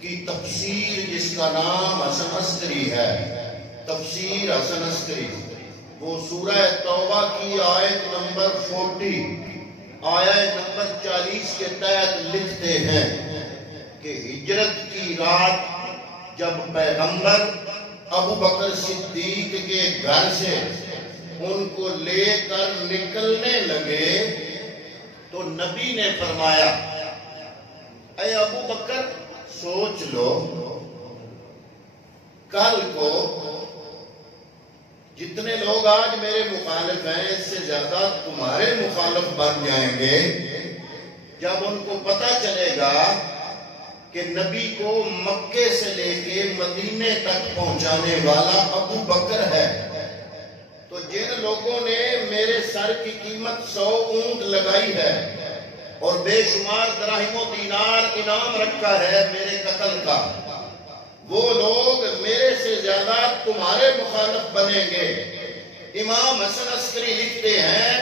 کی تفسیر جس کا نام حسن عسکری ہے، تفسیر حسن عسکری، وہ سورہ توبہ کی آیت نمبر 40 آیت نمبر 40 کے تحت لکھتے ہیں کہ ہجرت کی رات جب پیغمبر ابو بکر صدیق کے گھر سے ان کو لے کر نکلنے لگے تو نبی نے فرمایا، اے ابو بکر سوچ لو، کل کو جتنے لوگ آج میرے مخالف ہیں اس سے زیادہ تمہارے مخالف بن جائیں گے۔ جب ان کو پتہ چلے گا کہ نبی کو مکے سے لے کے مدینے تک پہنچانے والا ابو بکر ہے، تو جن لوگوں نے میرے سر کی قیمت 100 اونٹ لگائی ہے اور بے شمار دراہم و دینار انعام رکھا ہے میرے قتل کا، وہ لوگ میرے سے زیادہ تمہارے مخالف بنیں گے۔ امام حسن عسکری لکھتے ہیں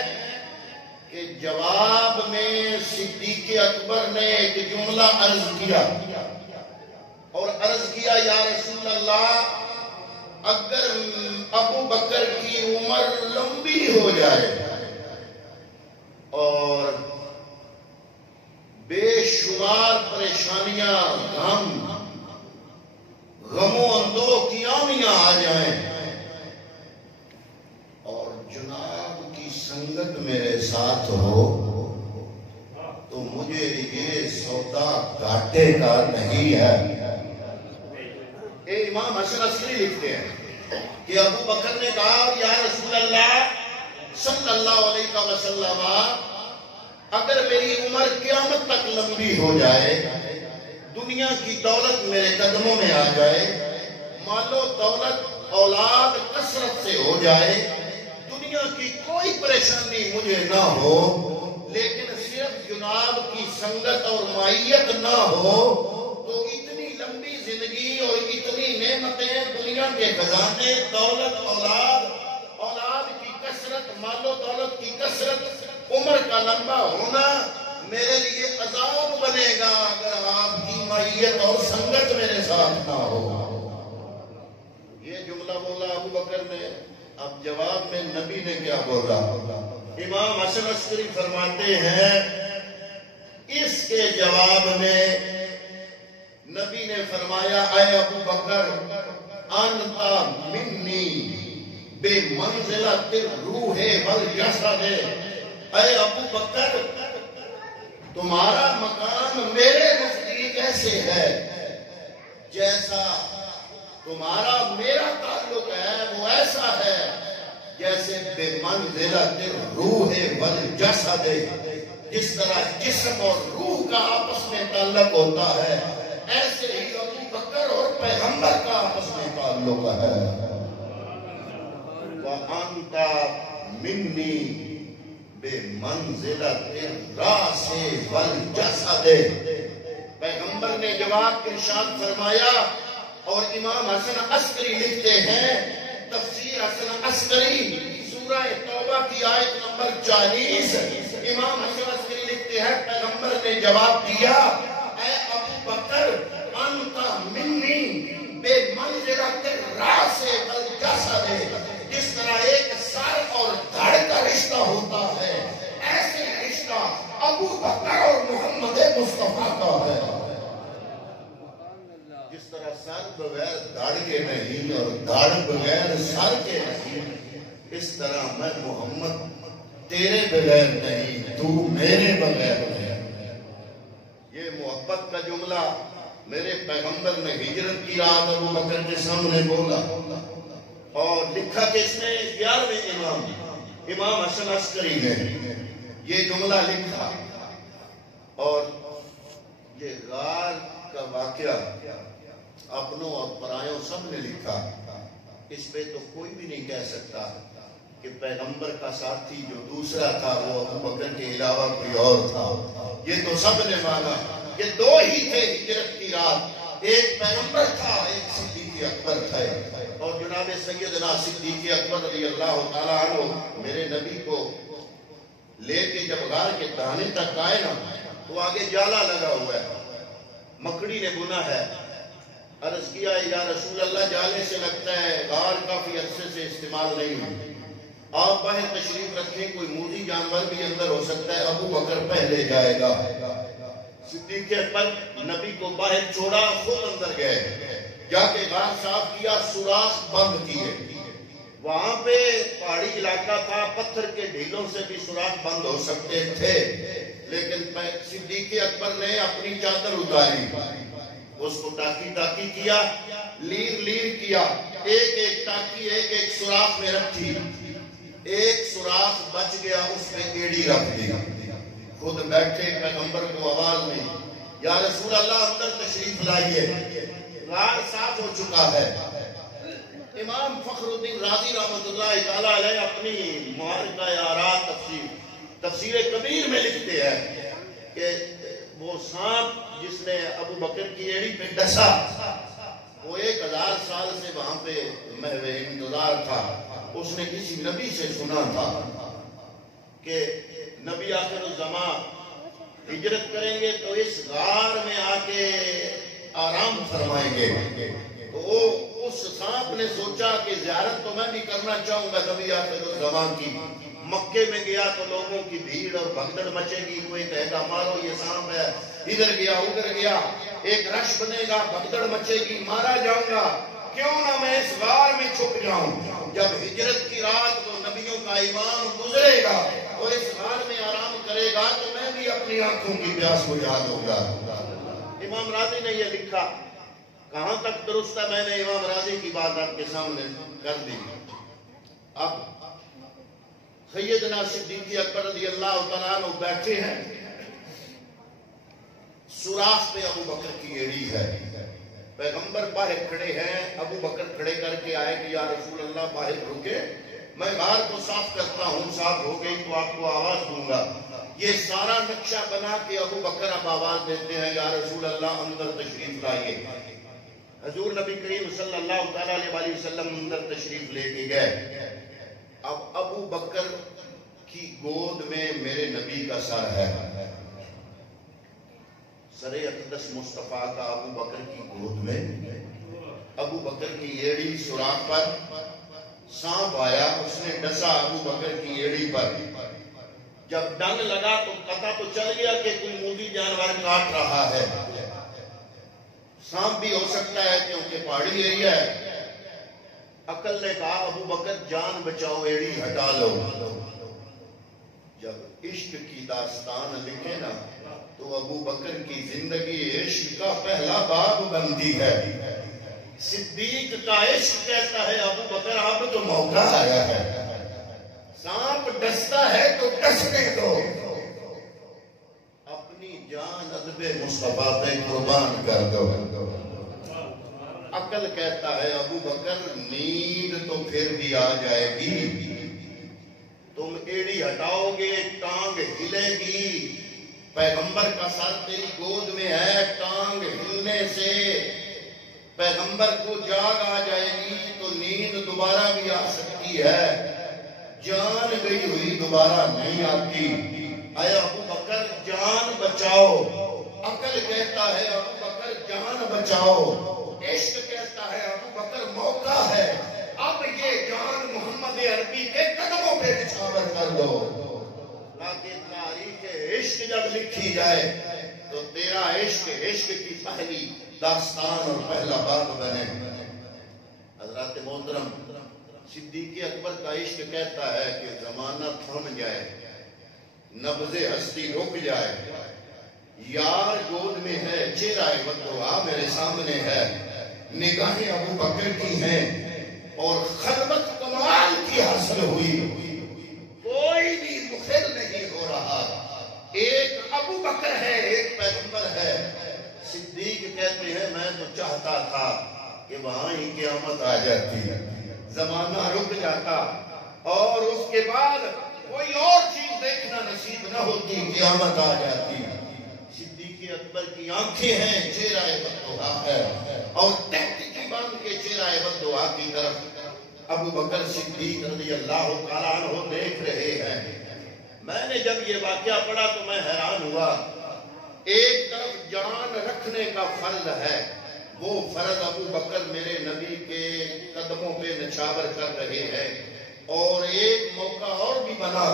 کہ جواب میں صدیق اکبر نے ایک جملہ عرض کیا اور عرض کیا، یا رسول اللہ، اگر ابو بکر کی عمر لمبی ہو جائے اور بے شمار پریشانیاں، غم و اندوہ کی آمیاں آ جائیں اور جناب کی سنگت میرے ساتھ ہو تو مجھے یہ سودا گھاٹے کا نہیں ہے۔ اے امام حسن عسکری لکھتے ہیں کہ ابو بکر نے کہا، یا رسول اللہ صلی اللہ علیہ وسلم، اگر میری عمر قیامت تک لمبی ہو جائے، دنیا کی دولت میرے قدموں میں آ جائے، مال و دولت اولاد کثرت سے ہو جائے، دنیا کی کوئی پریشانی مجھے نہ ہو، لیکن صرف جناب کی سنگت اور معیت نہ ہو، تو اتنی لمبی زندگی اور اتنی نعمتیں، دنیا کے خزانے، دولت، اولاد کی کثرت، مال و دولت کی کثرت، عمر کا لمبا ہونا میرے لیے عذاب بنے گا اگر آپ کی معیت اور سنگت میرے ساتھ نہ ہو۔ یہ جملہ بولا ابو بکر نے۔ اب جواب میں نبی نے کیا بولا؟ امام حسن عسکری فرماتے ہیں اس کے جواب میں نبی نے فرمایا، اے ابو بکر، انتا منی بے منزلت الروح والجسد، اے ابو بکر تمہارا مقام میرے نزدیک ایسے ہے جیسا تمہارا میرا تعلق ہے، وہ ایسا ہے جیسے بے منزلت الروح والجسد، جس طرح جسم اور روح کا آپس میں تعلق ہوتا ہے، ایسے ہی ابو بکر اور پیغمبر کا آپس میں تعلق ہے۔ وَأَنْتَ مِنِّي بے منزلت راس والجسد، پیغمبر نے جواب ارشاد فرمایا۔ اور امام حسن عسکری لکھتے ہیں، تفسیر حسن عسکری سورہ توبہ کی آیت نمبر 40، امام حسن عسکری لکھتے ہیں پیغمبر نے جواب دیا، اے ابو بکر، انت منی بے منزلت راس والجسد، جس طرح ایک سر اور دھڑ کا رشتہ ہوتا ہے، ایسے رشتہ ابو بکر اور محمد مصطفیٰ کا ہے۔ جس طرح سر بغیر دھڑ کے نہیں اور دھڑ بغیر سر کے نہیں، اس طرح میں محمد تیرے بغیر نہیں، تو میرے بغیر نہیں۔ یہ محبت کا جملہ میرے پیغمبر نے ہجرت کی رات ابو بکر کے سامنے بولا اور لکھا کس نے؟ 11ویں امام حسن عسکری نے یہ جملہ لکھا، اور یہ غار کا واقعہ اپنوں اور پرایوں سب نے لکھا۔ اس پہ تو کوئی بھی نہیں کہہ سکتا کہ پیغمبر کا ساتھی جو دوسرا تھا وہ ابو بکر کے علاوہ کوئی اور تھا۔ یہ تو سب نے مانا، یہ دو ہی تھے ہجرت کی رات، ایک پیغمبر تھا، ایک صدیق اکبر تھے۔ اور جناب سیدنا صدیق اکبر رضی اللہ تعالیٰ عنہ میرے نبی کو لے کے جب غار کے دہانے تک آئے نا، تو آگے جالا لگا ہوا ہے، مکڑی نے بنا ہے، عرض کیا یا رسول اللہ جانے سے لگتا ہے غار کافی عرصے سے استعمال نہیں ہوئی، آپ باہر تشریف رکھیں، کوئی موذی جانور بھی اندر ہو سکتا ہے، ابو بکر پہلے جائے گا۔ صدیق اکبر نبی کو باہر چھوڑا، خود اندر گئے، جا کے غار صاف کیا، سوراخ بند کیے۔ وہاں پہ پہاڑی علاقہ تھا، پتھر کے ڈھیلوں سے بھی سوراخ بند ہو سکتے تھے، لیکن صدیق اکبر نے اپنی چادر اتاری، اس کو ٹاکی ٹاکی کیا، لیر لیر کیا، ایک ایک ٹاکی ایک ایک سوراخ میں رکھی، ایک سوراخ بچ گیا، اس میں ایڑی رکھ دی۔ خود بیٹھے، پیغمبر کو آواز نہیں، یا رسول اللہ اندر تشریف لائیے، غار صاف ہو چکا ہے۔ امام فخر الدین رازی رحمۃ اللہ تعالیٰ علیہ اپنی معارکہ آرات تفسیر کبیر میں لکھتے ہیں کہ وہ سانپ جس نے ابو بکر کی ایڑی پہ ڈسا، وہ 1000 سال سے وہاں پہ محو انتظار تھا۔ اس نے کسی نبی سے سنا تھا کہ نبی آخر الزمان ہجرت کریں گے تو اس غار میں آ کے آرام فرمائیں گے۔ تو وہ اس سانپ نے سوچا کہ زیارت تو میں بھی کرنا چاہوں گا نبی آخر الزمان کی۔ مکے میں گیا تو لوگوں کی بھیڑ اور بھگدڑ مچے گی، کوئی کہے گا مارو یہ سانپ ہے، ادھر گیا ادھر گیا، ایک رش بنے گا، بھگدڑ مچے گی، مارا جاؤں گا، کیوں نہ میں اس غار میں چھپ جاؤں۔ جب ہجرت کی رات تو نبیوں کا ایمان گزرے گا اور اس غار میں آرام کرے گا تو میں بھی اپنی آنکھوں کی پیاس بجھا دوں گا۔ امام راضی نے یہ لکھا، کہاں تک درست ہے، میں نے امام راضی کی بات آپ کے سامنے کر دی۔ اب سیدنا صدیق اکبر رضی اللہ تعالیٰ عنہ بیٹھے ہیں، سوراخ پہ ابو بکر کی ایڑی ہے، پیغمبر باہر کھڑے ہیں، ابو بکر کھڑے کر کے آئے کہ یا رسول اللہ باہر رکے، میں غار کو صاف کرتا ہوں، صاف ہو گئی تو آپ کو آواز دوں گا۔ یہ سارا نقشہ بنا کے ابو بکر اب آواز دیتے ہیں یا رسول اللہ اندر تشریف لائیے۔ حضور نبی کریم صلی اللہ تعالیٰ علیہ وسلم اندر تشریف لے کے گئے۔ اب ابو بکر کی گود میں میرے نبی کا سر ہے، سر اقدس مصطفیٰ کا ابو بکر کی گود میں، ابو بکر کی ایڑی سوراخ پر، سانپ آیا، اس نے ڈسا ابو بکر کی ایڑی پر، جب ڈنگ لگا تو پتہ تو چل گیا کہ کوئی موذی جانور کاٹ رہا ہے، سانپ بھی ہو سکتا ہے کیونکہ پہاڑی ایریا ہے۔ عقل نے کہا ابو بکر جان بچاؤ، ایڑی ہٹا لو۔ جب عشق کی داستان لکھے نا تو ابو بکر کی زندگی عشق کا پہلا باب بنتی ہے۔ صدیق کا عشق کہتا ہے ابو بکر اب تو موقع آیا ہے، سانپ ڈستا ہے تو ڈسنے دو، اپنی جان ادب مصطفیٰ پہ قربان کر دو۔ عقل کہتا ہے ابو بکر نیند تو پھر بھی آ جائے گی، تم ایڑی ہٹاؤ گے ٹانگ ہلے گی، پیغمبر کا سر تیری گود میں ہے، ٹانگ ہلنے سے پیغمبر کو جاگ آ جائے گی تو نیند دوبارہ بھی آ سکتی ہے، جان گئی ہوئی دوبارہ نہیں آتی۔ اے ابو بکر جان بچاؤ، عقل کہتا ہے ابو بکر جان بچاؤ، عشق کہتا ہے ابو بکر موقع ہے، اب یہ جان محمد عربی کے قدموں پہ نچھاور کر دو۔ تاکہ تاریخ عشق جب لکھی جائے تو تیرا عشق عشق کی پہلی داستان اور پہلا باب بنے۔ حضرات محترم، صدیق اکبر کا عشق کہتا ہے کہ زمانہ تھم جائے، نبض ہستی رک جائے، یار گود میں ہے، چہرہ بددعا میرے سامنے ہے، نگاہیں ابو بکر کی ہیں اور خلوت کمال کی حاصل ہوئی، کوئی بھی مخل نہیں ہو رہا، ایک ابو بکر ہے ایک پیغمبر ہے۔ صدیق کہتے ہیں میں تو چاہتا تھا کہ وہاں ہی قیامت آ جاتی، زمانہ رک جاتا اور اس کے بعد کوئی اور چیز دیکھنا نصیب نہ ہوتی، قیامت آ جاتی۔ صدیق اکبر کی آنکھیں ہیں، چہرہ بددعا ہے، اور تحتی کی باندھ کے چہرہ بددعا کی طرف ابو بکر صدیق رضی اللہ تعالیٰ عنہ دیکھ رہے ہیں۔ میں نے جب یہ واقعہ پڑھا تو میں حیران ہوا، ایک طرف جان رکھنے کا فرض ہے، وہ فرض ابو بکر میرے نبی کے قدموں پہ نچھاور کر رہے ہیں۔ اور ایک موقع اور بھی بنا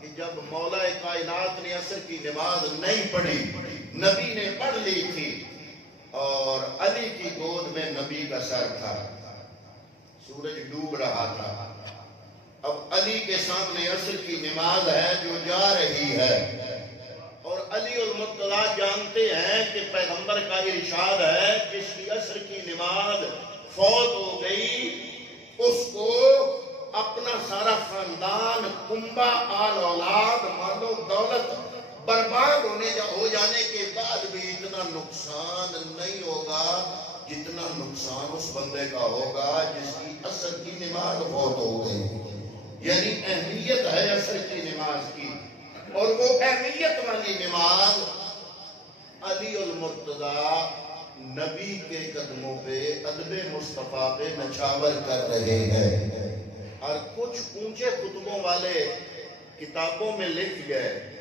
کہ جب مولا کائنات نے عصر کی نماز نہیں پڑھی، نبی نے پڑھ لی تھی اور علی کی گود میں نبی کا سر تھا، سورج ڈوب رہا تھا۔ اب علی کے سامنے عصر کی نماز ہے جو جا رہی ہے، اور علی المرتضیٰ جانتے ہیں کہ پیغمبر کا ارشاد ہے جس کی عصر کی نماز فوت ہو گئی اس کو اپنا سارا خاندان، کنبہ، آل اولاد، مال و دولت برباد ہو جانے کے بعد بھی اتنا نقصان نہیں ہوگا جتنا نقصان اس بندے کا ہوگا جس کی عصر کی نماز فوت ہو گئی۔ یعنی اہمیت ہے عصر کی نماز کی، اور وہ اہمیت والی نماز علی المرتضیٰ نبی کے قدموں پہ ادب مصطفیٰ پہ نچھاور کر رہے ہیں۔ اور کچھ اونچے خطبوں والے کتابوں میں لکھ گئے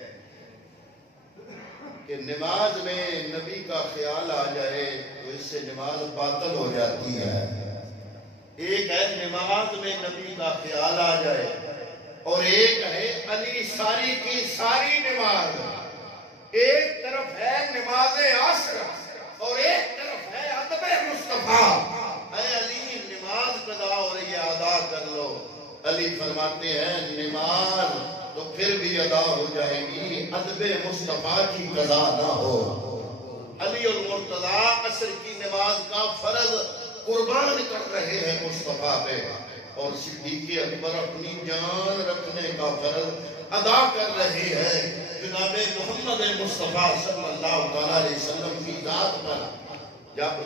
کہ نماز میں نبی کا خیال آ جائے تو اس سے نماز باطل ہو جاتی ہے۔ ایک ہے نماز میں نبی کا خیال آ جائے، اور ایک ہے علی ساری کی ساری نماز۔ ایک طرف ہے نماز عصر اور ایک طرف ہے ادب مصطفیٰ۔ اے علی نماز قضا ہو رہی ہے، ادا کر لو۔ علی فرماتے ہیں نماز تو پھر بھی ادا ہو جائے گی، ادب مصطفیٰ کی قضا نہ ہو۔ علی المرتضیٰ عصر کی نماز کا فرض قربان کر رہے ہیں مصطفیٰ پہ، اور صدیق اکبر اپنی جان رکھنے کا فرض ادا کر رہے ہیں جناب محمد مصطفیٰ صلی اللہ علیہ وسلم کی ذات پر۔ جب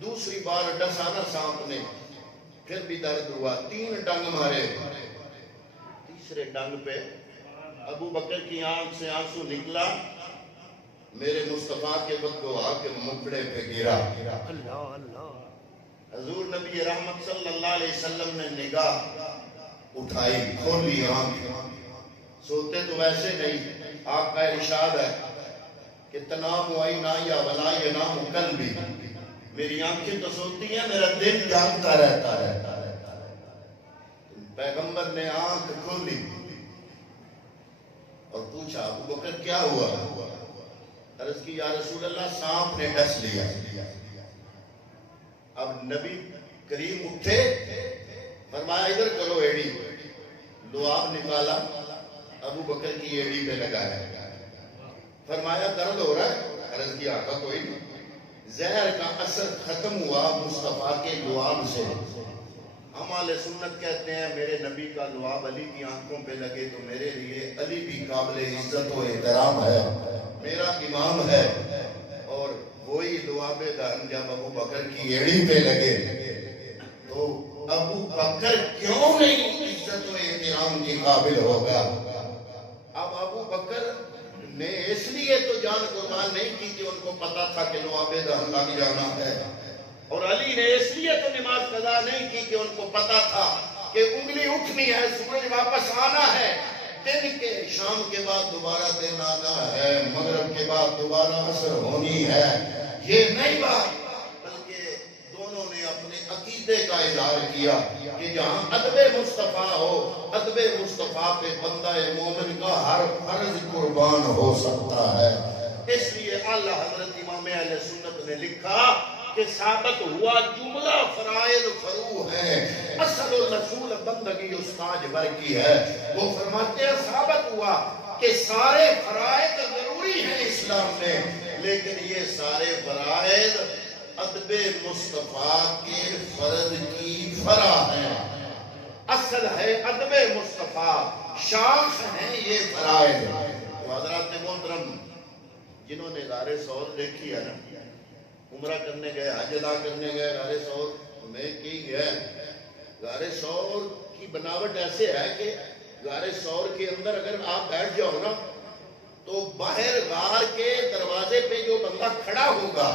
دوسری بار ڈسا نا سانپ نے، پھر بھی درد ہوا، 3 ڈنگ مارے، تیسرے ڈنگ پہ ابو بکر کی آنکھ سے آنسو نکلا، میرے مصطفیٰ کے بددعا کے مکڑے پہ گرا۔ حضور نبی رحمت صلی اللہ علیہ وسلم نے نگاہ اٹھائی، کھولی آنکھ، سوتے تو ویسے نہیں، آپ کا ارشاد ہے کہ تنام عینایا ولا ینام قلبی، میری آنکھیں تو سوتی ہیں، میرا دل جاگتا رہتا ہے۔ پیغمبر نے آنکھ کھولی اور پوچھا ابو بکر کیا ہوا؟ عرض کی یا رسول اللہ سانپ نے ڈس لیا۔ اب نبی کریم اٹھے، فرمایا ادھر کرو ایڑی، لعاب نکالا، ابو بکر کی ایڑی پہ لگایا، فرمایا درد ہو رہا ہے؟ عرض کی آقا کوئی نہیں۔ زہر کا اثر ختم ہوا مصطفیٰ کے لعاب سے۔ ہم اہل سنت کہتے ہیں میرے نبی کا لعاب علی کی آنکھوں پہ لگے تو میرے لیے علی بھی قابل عزت و احترام ہے، میرا امام ہے، اور وہی لعاب دہن جب ابو بکر کی ایڑی پہ لگے تو ابو بکر کیوں نہیں عزت و احترام کے قابل ہوگا؟ اب ابو بکر نے اس لیے تو جان قربان نہیں کی کہ ان کو پتا تھا کہ لعاب دہن لگ جانا ہے، اور علی نے اس لیے تو نماز قضا نہیں کی کہ ان کو پتا تھا کہ انگلی اٹھنی ہے، سورج واپس آنا ہے، دن کے شام کے بعد دوبارہ دن آنا ہے، مغرب کے بعد دوبارہ عصر ہونی ہے۔ یہ نہیں بات، بلکہ دونوں نے اپنے عقیدے کا اظہار کیا کہ جہاں ادب مصطفیٰ ہو، ادب مصطفیٰ پہ بندہ مومن کا ہر فرض قربان ہو سکتا ہے۔ اس لیے اعلیٰ حضرت امام اہل سنت نے لکھا کہ ثابت ہوا جملہ فرائض فرو ہے، اصل الرسول بندگی استاج بر کی ہے۔ وہ فرماتے ہیں ثابت ہوا کہ سارے فرائض ضروری ہیں اسلام میں، لیکن یہ سارے فرائض ادب مصطفیٰ کے فرض کی فرع ہیں۔ اصل ہے ادب مصطفیٰ، شاخ ہیں یہ فرائض۔ تو حضرات محترم جنہوں نے غار ثور دیکھی ہے نا، عمرہ کرنے گئے، حج ادا کرنے گئے، غار ثور میں کی گئے، غار ثور کی بناوٹ ایسے ہے کہ غار ثور کے اندر اگر آپ بیٹھ جاؤ نا تو باہر غار کے دروازے پہ جو بندہ کھڑا ہوگا،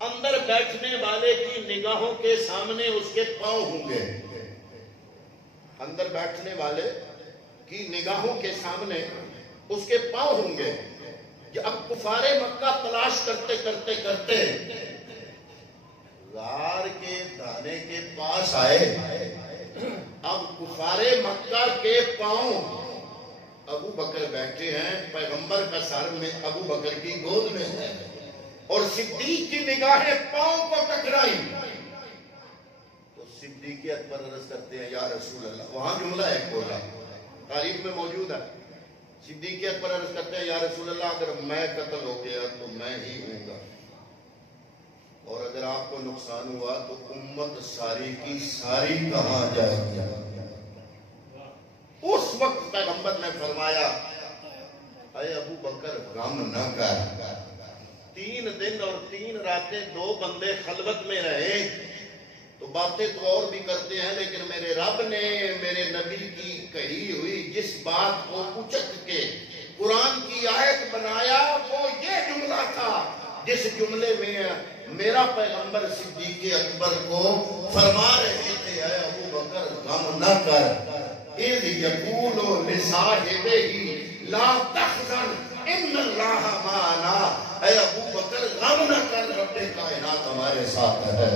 اندر بیٹھنے والے کی نگاہوں کے سامنے اس کے پاؤں ہوں گے، اندر بیٹھنے والے کی نگاہوں کے سامنے اس کے پاؤں ہوں گے۔ اب کفار مکہ تلاش کرتے کرتے کرتے پاس آئے، اب کفار مکہ کے پاؤں ابو بکر بیٹھے ہیں، پیغمبر کا سر میں ابو بکر کی گود میں ہے، اور صدیق کی نگاہیں پاؤں کو ٹکرائی تو صدیق اکبر عرض کرتے ہیں یا رسول اللہ، وہاں جملہ ایک بولا تاریخ میں موجود ہے، صدیق اکبر عرض کرتے ہیں یا رسول اللہ اگر میں قتل ہو گیا تو میں ہی ہوں گا، اور اگر آپ کو نقصان ہوا تو امت ساری کی ساری کہاں جائے گی؟ اس وقت پیغمبر نے فرمایا اے ابو بکر غم نہ کر، 3 دن اور 3 راتیں 2 بندے خلوت میں رہے، تو باتیں تو اور بھی کرتے ہیں لیکن میرے رب نے میرے نبی کی کہی ہوئی جس بات کو اچک کے قرآن کی آیت بنایا وہ یہ جملہ تھا جس جملے میں میرا پیغمبر صدیق اکبر کو فرما رہے تھے اے ابو بکر غم نہ کر، اذ یقول لصاحبہ لا تحزن ان اللہ معنا، اے ابو بکر غم نہ کر، رب کائنات ہمارے ساتھ ہے۔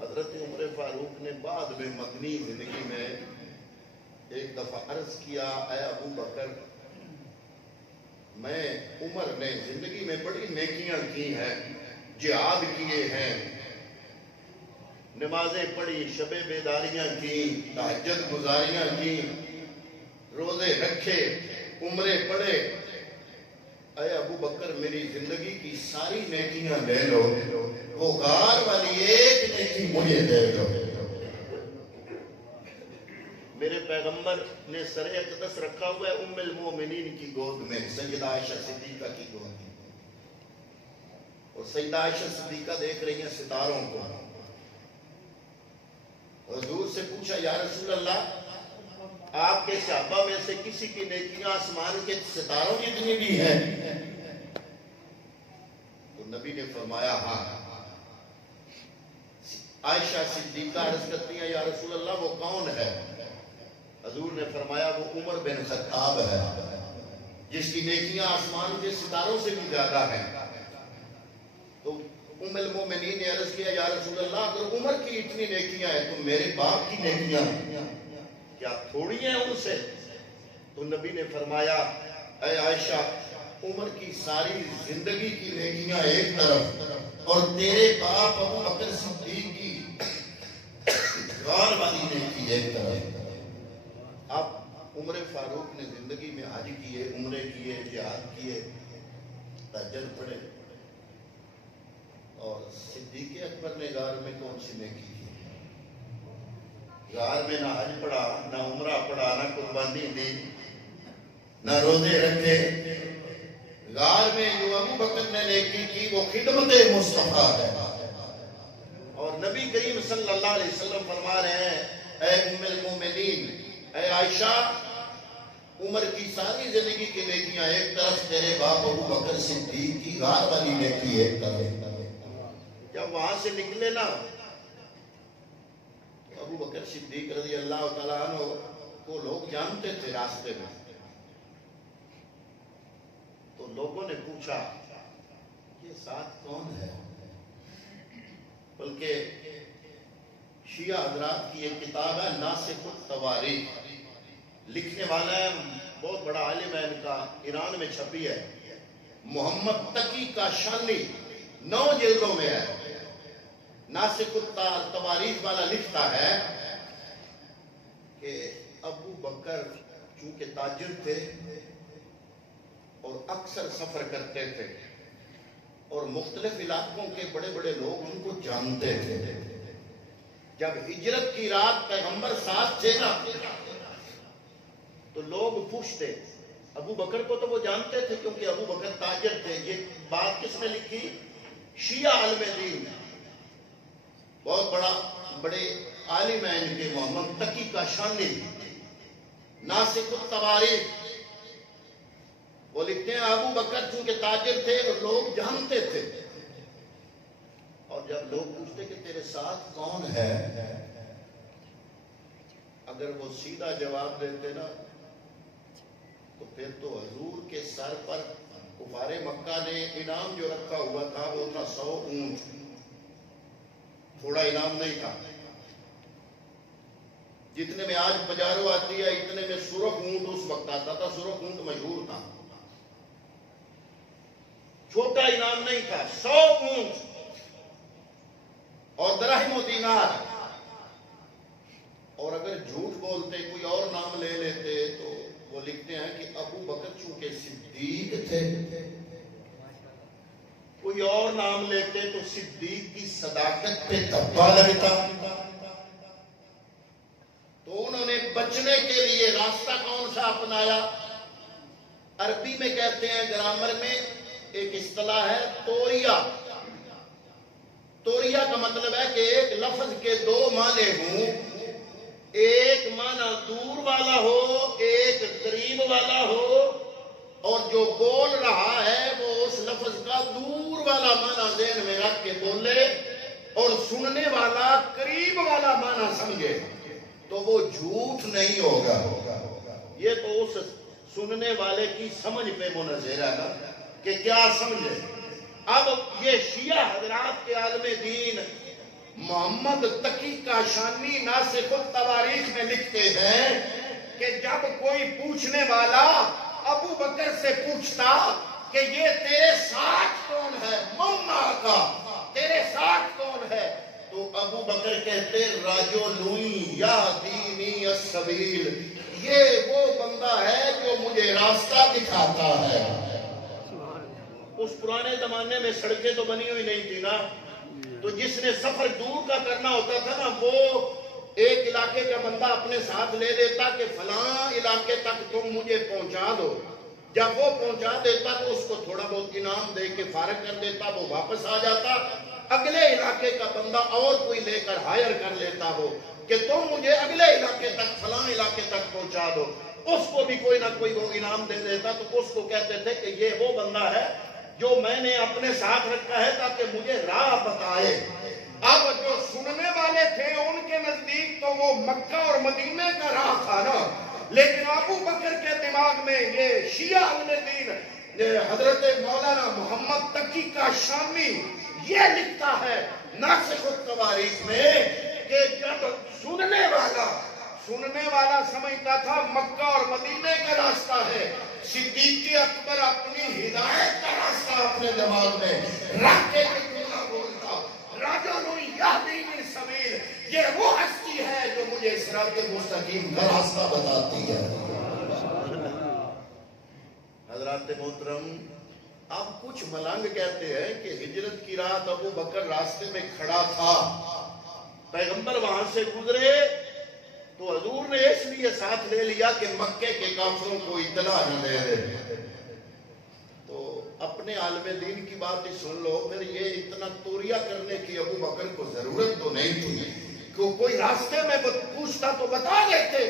حضرت عمر فاروق نے بعد میں مدنی زندگی میں ایک دفعہ عرض کیا اے ابو بکر، میں عمر نے زندگی میں بڑی نیکیاں کی ہیں، جہاد کیے ہیں، نمازیں پڑھی، شب بیداریاں کی، تہجد گزاریاں کی، روزے رکھے، عمرے پڑھے، اے ابو بکر میری زندگی کی ساری نیکیاں لے لو، وہ غار والی ایک نیکی مجھے دے دو۔ میرے پیغمبر نے سر اقدس رکھا ہوا ہے ام المومنین کی گود میں، سیدہ عائشہ صدیقہ کی گود میں، اور سیدہ عائشہ صدیقہ دیکھ رہی ہیں ستاروں کو، حضور سے پوچھا یا رسول اللہ آپ کے صحابہ میں سے کسی کی نیکیاں آسمان کے ستاروں جتنی بھی ہیں؟ تو نبی نے فرمایا ہاں۔ عائشہ صدیقہ عرض کرتی ہیں یا رسول اللہ وہ کون ہے؟ حضور نے فرمایا وہ عمر بن خطاب ہے جس کی نیکیاں آسمان کے ستاروں سے بھی زیادہ ہیں۔ تو ام المومنین نے عرض کیا یا رسول اللہ اگر عمر کی اتنی نیکیاں ہیں تو میرے باپ کی نیکیاں کیا تھوڑی ہیں ان سے؟ تو نبی نے فرمایا اے عائشہ عمر کی ساری زندگی کی نیکیاں ایک طرف اور تیرے باپ ابو بکر صدیق کی غار والی نیکی ایک طرف۔ اب عمر فاروق نے زندگی میں حج کیے، عمرے کیے، جہاد کیے، تہجد پڑھے، اور صدیق اکبر نے غار میں کون سی نیکی کی؟ غار میں نہ حج پڑھا، نہ عمرہ پڑھا، نہ قربانی دی، نہ روزے رکھے۔ غار میں جو ابو بکر نے نیکی کی وہ خدمت مصطفیٰ ہے، اور نبی کریم صلی اللہ علیہ وسلم فرما رہے ہیں اے ام المومنین، اے عائشہ عمر کی ساری زندگی کی نیکیاں ایک طرف، تیرے باپ ابو بکر صدیق کی غار والی نیکی ایک طرف۔ جب وہاں سے نکلے نا ابو بکر صدیق رضی اللہ تعالیٰ عنہ کو لوگ جانتے تھے راستے میں، تو لوگوں نے پوچھا یہ ساتھ کون ہے؟ بلکہ شیعہ حضرات کی ایک کتاب ہے ناسخ التواریخ، لکھنے والا ہے بہت بڑا عالم ہے ان کا، ایران میں چھپی ہے، محمد تقی کاشانی، 9 جلدوں میں ہے۔ ناسخ التواریخ والا لکھتا ہے کہ ابو بکر چونکہ تاجر تھے اور اکثر سفر کرتے تھے اور مختلف علاقوں کے بڑے بڑے لوگ ان کو جانتے تھے، جب ہجرت کی رات پیغمبر ساتھ تھے نا تو لوگ پوچھتے، ابو بکر کو تو وہ جانتے تھے کیونکہ ابو بکر تاجر تھے۔ یہ بات کس نے لکھی؟ شیعہ عالم دین، بہت بڑے عالم ہیں ان کے، محمد تقی کاشانی، ناسخ التواریخ، وہ لکھتے ہیں ابو بکر چونکہ تاجر تھے اور لوگ جانتے تھے، اور جب لوگ پوچھتے کہ تیرے ساتھ کون ہے، اگر وہ سیدھا جواب دیتے نا تو پھر تو حضور کے سر پر کفار مکہ نے انعام جو رکھا ہوا تھا وہ تھا 100 اونٹ، تھوڑا انعام نہیں تھا. جتنے میں آج پجارو آتی ہے اتنے میں سرخ اونٹ اس وقت آتا تھا. سرخ اونٹ مشہور تھا. چھوٹا انعام نہیں تھا. 100 اونٹ اور دراہم و دینار. اور اگر جھوٹ بولتے کوئی اور نام لے لیتے تو وہ لکھتے ہیں کہ ابو بکر چونکہ صدیق تھے, کوئی اور نام لیتے تو صدیق کی صداقت پہ دھبا لگتا. تو انہوں نے بچنے کے لیے راستہ کون سا اپنایا؟ عربی میں کہتے ہیں, گرامر میں ایک اصطلاح ہے توریا. توریا کا مطلب ہے کہ ایک لفظ کے 2 معنی ہوں. ایک معنی دور والا ہو, ایک قریب والا ہو, اور جو بول رہا ہے وہ اس لفظ کا دور والا معنی ذہن میں رکھ کے بولے اور سننے والا قریب والا معنی سمجھے تو وہ جھوٹ نہیں ہوگا. یہ تو اس سننے والے کی سمجھ پہ منحصر ہے نا کہ کیا سمجھے. اب یہ شیعہ حضرات کے عالم دین محمد تقی کاشانی ناسخ التواریخ میں لکھتے ہیں کہ جب کوئی پوچھنے والا ابو بکر سے پوچھتا کہ یہ تیرے ساتھ کون ہے, مما کا تیرے ساتھ کون ہے, تو ابو بکر کہتے رجلن یہدینی السبیل, یہ وہ بندہ ہے جو مجھے راستہ دکھاتا ہے. اس پرانے زمانے میں سڑکیں تو بنی ہوئی نہیں تھی نا, تو جس نے سفر دور کا کرنا ہوتا تھا نا وہ ایک علاقے کا بندہ اپنے ساتھ لے لیتا کہ فلاں علاقے تک تم مجھے پہنچا دو. جب وہ پہنچا دیتا تو اس کو تھوڑا بہت انعام دے کے فارغ کر دیتا, وہ واپس آ جاتا. اگلے علاقے کا بندہ اور کوئی لے کر ہائر کر لیتا ہو کہ تم مجھے اگلے علاقے تک فلاں علاقے تک پہنچا دو. اس کو بھی کوئی نہ کوئی وہ انعام دے دیتا. تو اس کو کہتے تھے کہ یہ وہ بندہ ہے جو میں نے اپنے ساتھ رکھا ہے تاکہ مجھے راہ بتائے. اب جو سننے والے تھے ان کے نزدیک تو وہ مکہ اور مدینے کا راہ تھا نا, لیکن ابو بکر کے دماغ میں یہ شیعہ اہل دین حضرت مولانا محمد تقی کاشانی یہ لکھتا ہے ناسخ التواریخ میں کہ جب سننے والا سمجھتا تھا مکہ اور مدینے کا راستہ ہے, صدیق اکبر اپنی ہدایت کا راستہ اپنے دماغ میں رکھ کے جملہ بولتا رجل یہدینی السبیل, یہ وہ ہستی ہے جو مجھے صراط مستقیم کا راستہ بتاتی ہے. حضرات محترم, اب کچھ ملنگ کہتے ہیں کہ ہجرت کی رات ابو بکر راستے میں کھڑا تھا, پیغمبر وہاں سے گزرے تو حضور نے اس لیے ساتھ لے لیا کہ مکے کے کافروں کو اطلاع نہ دے دے. تو اپنے عالم دین کی بات ہی سن لو, پھر یہ اتنا توریا کرنے کی ابو بکر کو ضرورت تو نہیں تھی. کوئی راستے میں پوچھتا تو بتا دیتے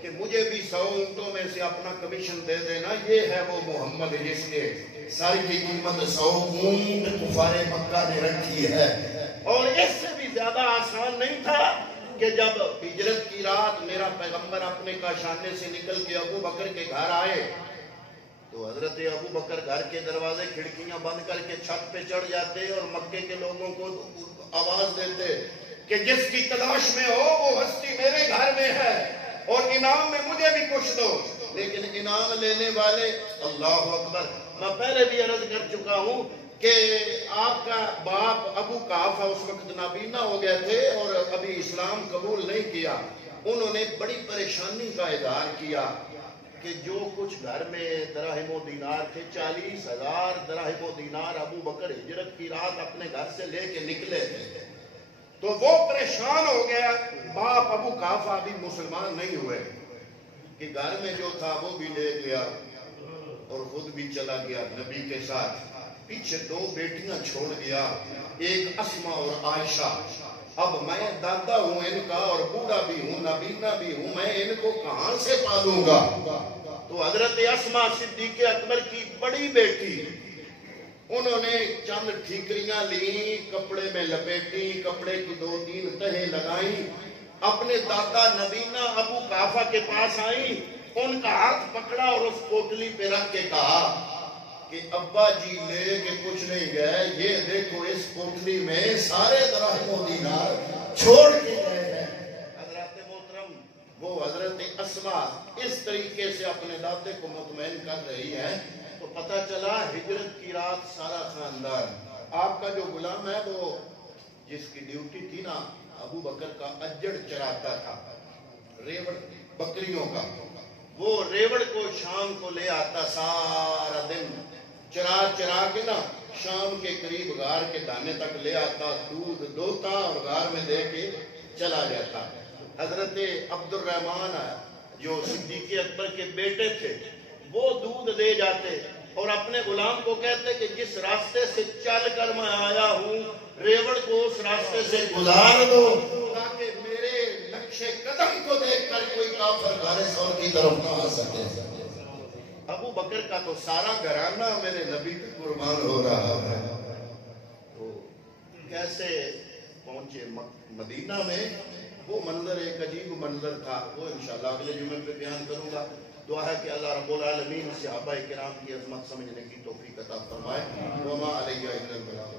کہ مجھے بھی 100 اونٹوں میں سے اپنا کمیشن دے دینا, یہ ہے وہ محمد جس نے ساری کی قیمت 100 اونٹ کفار مکہ نے رکھی ہے. اور اس سے بھی زیادہ آسان نہیں تھا کہ جب ہجرت کی رات میرا پیغمبر اپنے کاشانے سے نکل کے ابو بکر کے گھر آئے تو حضرت ابو بکر گھر کے دروازے کھڑکیاں بند کر کے چھت پہ چڑھ جاتے اور مکے کے لوگوں کو آواز دیتے کہ جس کی تلاش میں ہو وہ ہستی میرے گھر میں ہے اور انعام میں مجھے بھی کچھ دو. لیکن انعام لینے والے, اللہ اکبر, میں پہلے بھی عرض کر چکا ہوں کہ آپ کا باپ ابو قحافہ اس وقت نابینا ہو گئے تھے اور ابھی اسلام قبول نہیں کیا. انہوں نے بڑی پریشانی کا اظہار کیا کہ جو کچھ گھر میں دراہم و دینار تھے 40,000 دراہم و دینار ابو بکر ہجرت کی رات اپنے گھر سے لے کے نکلے تھے. تو وہ پریشان ہو گیا. باپ ابو قحافہ بھی مسلمان نہیں ہوئے کہ گھر میں جو تھا وہ بھی لے گیا اور خود بھی چلا گیا نبی کے ساتھ. پیچھے 2 بیٹیاں چھوڑ گیا, ایک اسما اور عائشہ. اب میں دادا ہوں ان کا اور بوڑھا بھی ہوں, نابینا بھی ہوں, میں ان کو کہاں سے پالوں گا. تو حضرت اسما صدیق اکبر کی بڑی بیٹی, انہوں نے چند ٹھیکریاں لی, کپڑے میں لپیٹی, کپڑے کی 2-3 تہیں لگائیں, اپنے دادا نبینا ابو قحافہ کے پاس آئیں, ان کا ہاتھ پکڑا اور اس پوٹلی پہ رکھ کے کہا کہ ابا جی لے کے کچھ نہیں گئے، یہ دیکھو اس کوٹلی میں سارے درہم و دینار چھوڑ کے گئے ہیں۔ حضرات محترم، وہ حضرت اسماء اس طریقے سے اپنے دادے کو مطمئن کر رہی ہیں تو پتہ چلا ہجرت کی رات سارا خاندان، آپ کا جو غلام ہے وہ جس کی ڈیوٹی تھی نا ابو بکر کا اجڑ چراتا تھا، ریوڑ بکریوں کا، وہ ریوڑ کو شام کو لے آتا، سارا دن چرا چرا کے نا شام کے قریب غار کے دانے تک لے آتا، دودھ دوتا اور غار میں دے کے چلا جاتا۔ حضرت عبد الرحمن جو صدیق اکبر کے بیٹے تھے وہ دودھ دے جاتے اور اپنے غلام کو کہتے کہ جس راستے سے چل کر میں آیا ہوں ریوڑ کو اس راستے سے گزار دو تاکہ میرے نقش قدم کو دیکھ کر کوئی کافر غار ثور کی طرف نہ آ سکے۔ ابو بکر کا تو سارا گھرانہ میرے نبی پہ قربان ہو رہا ہے۔ تو کیسے پہنچے مدینہ میں، وہ منظر ایک عجیب منظر تھا، وہ انشاءاللہ اگلے جمعے پہ بیان کروں گا۔ دعا ہے کہ اللہ رب العالمین صحابہ کرام کی عظمت سمجھنے کی توفیق عطا فرمائے۔ وما علیہ الا البلاغ۔